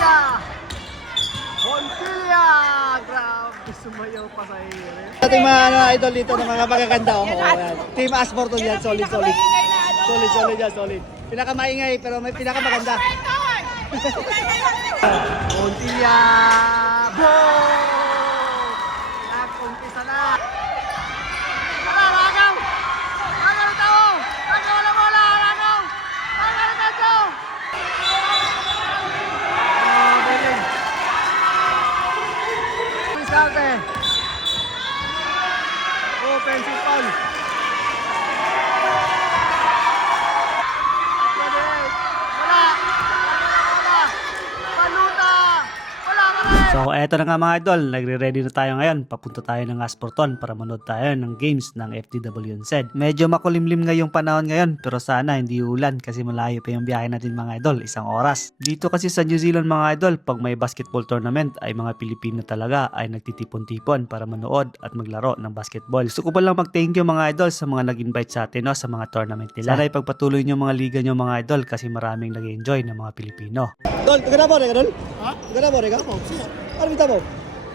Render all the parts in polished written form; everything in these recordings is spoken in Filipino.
Montilla! Montilla! Grabe, sumayaw pa sa hirin. Ating mga idol dito ng mga magaganda. Team Asporto yan, solid. Solid yan, solid. Pinakamaingay pero may pinakamaganda. Montilla! Boom! Nag-umpisa na! Lagaw! Lagaw na tao! Lagaw wala bola! Lagaw! Lagaw na tao! Biling! Pisarte! Offensive foul! So eto na nga mga idol, nagre-ready na tayo ngayon. Papunta tayo ng Asporton para manood tayo ng games ng FTWNZ. Medyo makulimlim ngayong panahon ngayon, pero sana hindi ulan kasi malayo pa yung biyahe natin mga idol, 1 oras. Dito kasi sa New Zealand mga idol, pag may basketball tournament ay mga Pilipino talaga ay nagtitipon-tipon para manood at maglaro ng basketball. Gusto ko pa lang mag-thank you mga idol sa mga nag-invite sa atin sa mga tournament nila. Sana ipagpatuloy nyo mga liga nyo mga idol kasi maraming nag-enjoy ng mga Pilipino. Dol, taga na ba rin ka, Dol? Ha? Taga na ba rin ka? Siya. Ano kita mo?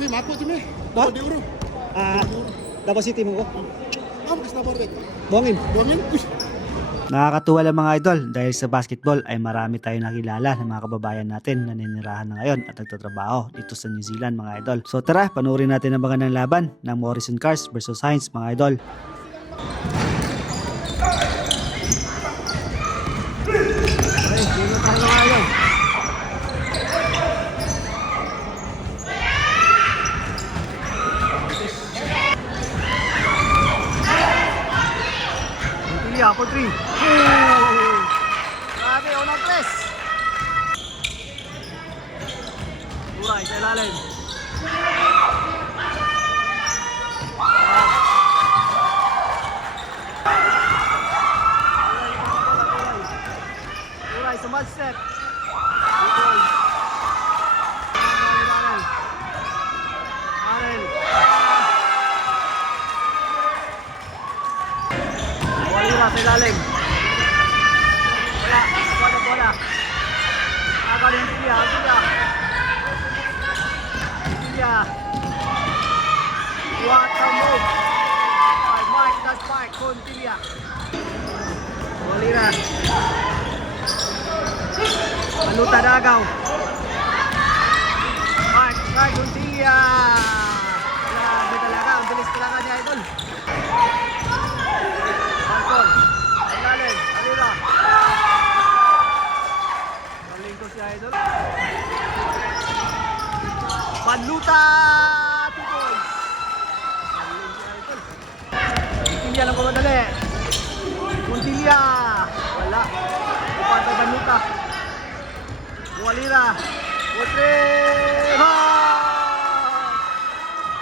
Di, mako ti me. Ha? Di euro. Davao City mo ko? Kas na barret. Buangin. Buangin. Uy. Nakakatuwa lang mga idol dahil sa basketball ay marami tayong nakilala ng mga kababayan natin na ninirahan na ngayon at nagtatrabaho dito sa New Zealand mga idol. So tara, panoorin natin ang magandang laban ng Morrison Cars versus Heinz mga idol. Montilla for 3. Grabe, unang press. Turay sa ilalim. Turay sa mud step. Arel. Walira sa ilalim. Wala. Agaling Montilla. What a move. That's Mark Montilla. Walira. Maluta Dagaw. Mark Montilla. Grabe talaga. Ang bilis talaga niya idol. Marcon. Alalim. Alira. Galing ko si idol. Panluta. 2 points. Galing si idol. Montilla lang kumadali. Montilla. Wala. Upan kay Panluta. Walira. Putre.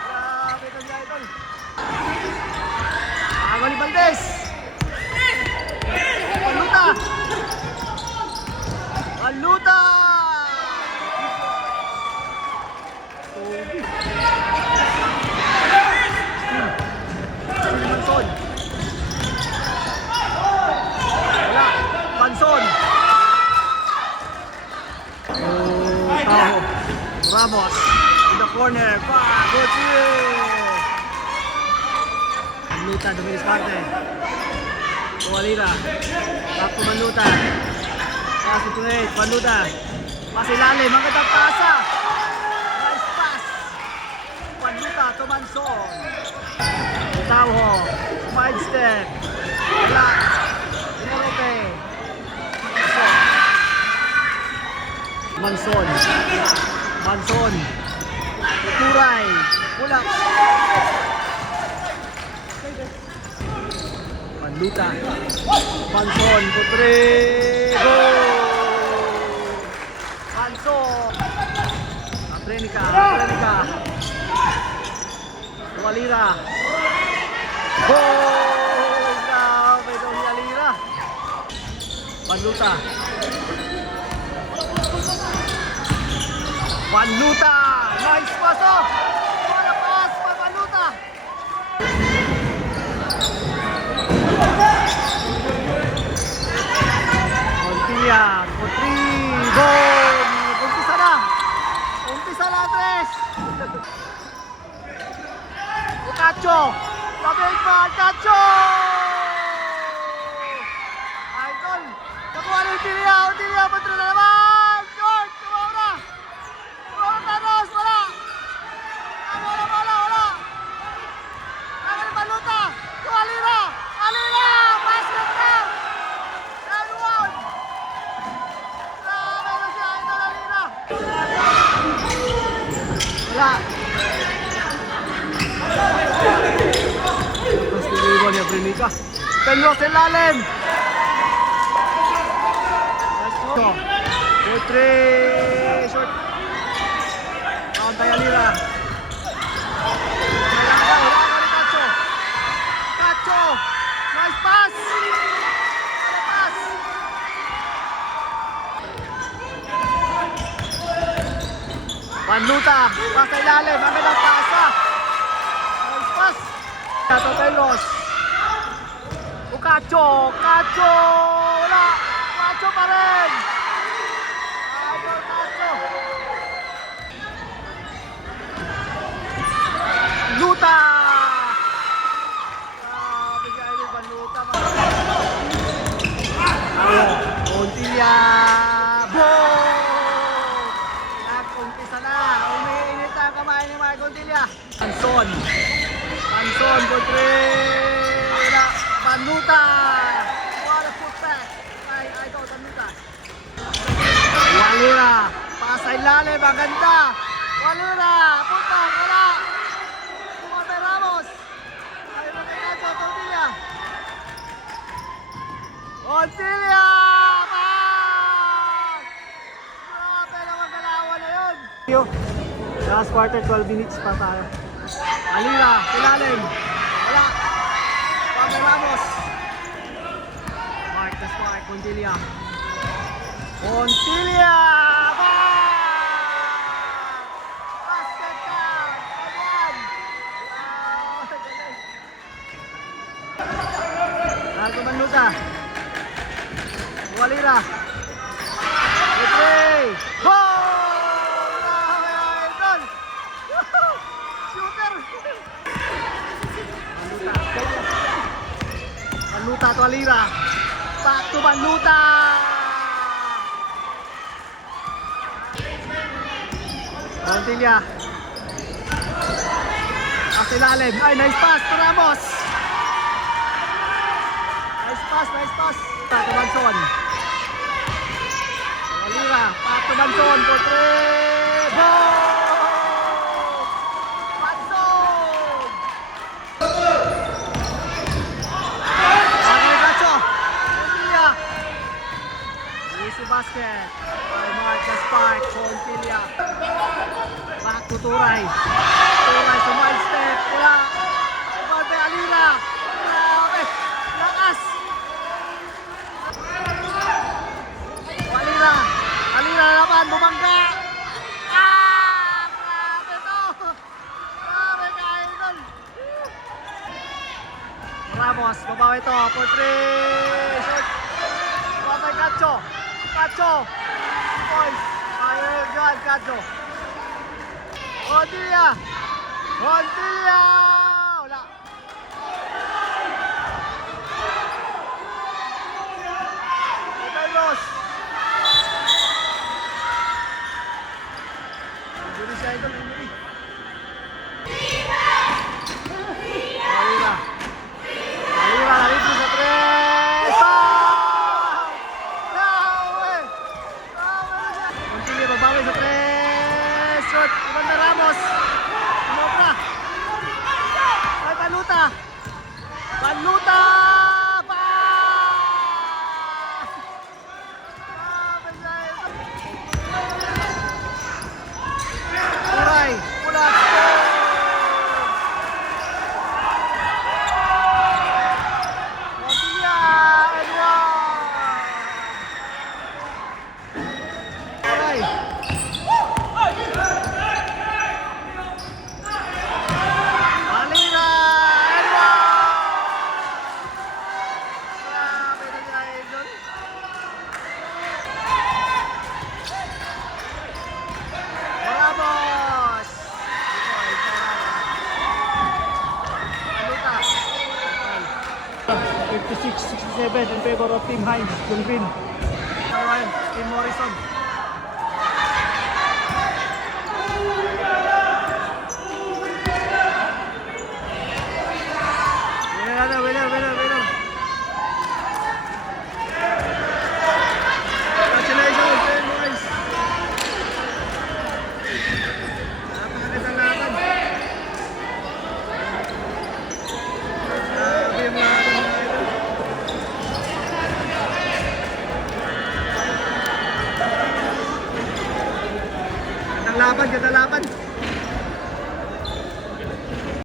Grabe ka si idol. Agaw ni Valdez. Panluta. Banson. Wala. Banson. Taho. Ramos. In the corner. Good shit. Panluta. Dominis Parte. Walira. Back to Panluta. Pass to Turet. Panluta. Pass ilalim. Magandang pasa. Nice pass. Panluta to Manson. Tauho. 5 step. Wala. Inorope. Manson. Turay. Pulak. Panluta. Manson. Putre. Go! Manson. Atrenica. Walira. Go! Grabe itong Walira. Panluta. Nice pass oh! What a pass pa Panluta. Montilla for 3. Boom! Nag-umpisa na. bilis! Cacho! Labig pa! Cacho! Idol! Nakuha na yung Tilia! Tilia! Patro na naman! George! Tumawa na! Tumawa na Thanos! Wala! Wala! Nagal Baluta! Alira! Alira! Basket na! And one! Grabe na siya! Idol Alira! Wala! Tapos tiniwan niya Brinica. Penlos ilalim! Petri! Short! Kauntay Alira! Cacho! Nice pass! Pass! Panluta! Pass sa ilalim! Magandang pasa! Nice pass! Cacho Penlos! Cacho! Cacho! Wala! Cacho pa rin! Idol Cacho! Luta! Bigay ni Baluta. Montilla! Boom! Nag-umpisa na. Umiinit ang kamay ni Mike Montilla. Panson! Contrera! Baluta! What a foot pass! Ay, Idol, Baluta. Walira! Pasa ilalim, maganda! Walira! Punta! Wala! Pumatay Ramos! Ay, magkakaso, Montilla! Montilla! Grabe naman galawan na yun! Last quarter, 12 minutes pa tayo. Alira, ilalim! Wala! Pumatay Ramos! Mark, that's Mark, Montilla! Montilla! Basket count! Ayan! Marco Baluta! Walira! Petri! Goal! Grabe, Idol! Woohoo! Shooter! Baluta to Alira! Back to Baluta! Montilla! Asilalim! Ay, nice pass to Ramos! Nice pass! Pato Banson! Walira! Pato Banson! Potre! Goal! Banson! Okay, Gacho! Montilla! Easy basket! By Mark Gaspar! Montilla! Back to Turay! Turay sa wide step! Wala! Ibante Alira! Grabe! Lakas! Alira naman, bumangga! Grabe to! Grabe ka, Idol! Ramos, babaw ito, for 3! Short! Babay Cacho! Boys! Ayun dyan, Cacho! Montilla! Wala! Penlos! Injury si Idol, injury. Alira, nalito sa tres! Montilla babawi sa tres! Shot, Ibanda Ramos! Umopra! Ay, Baluta! Turay! Pulat! Montilla! Turay! Alira! in favor of Team Hines, yung green. Ryan, Team Morrison. Winner. Congratulations, Team Boys. Napakagandang laban. Grabe yung laban mga idol. Gandang laban.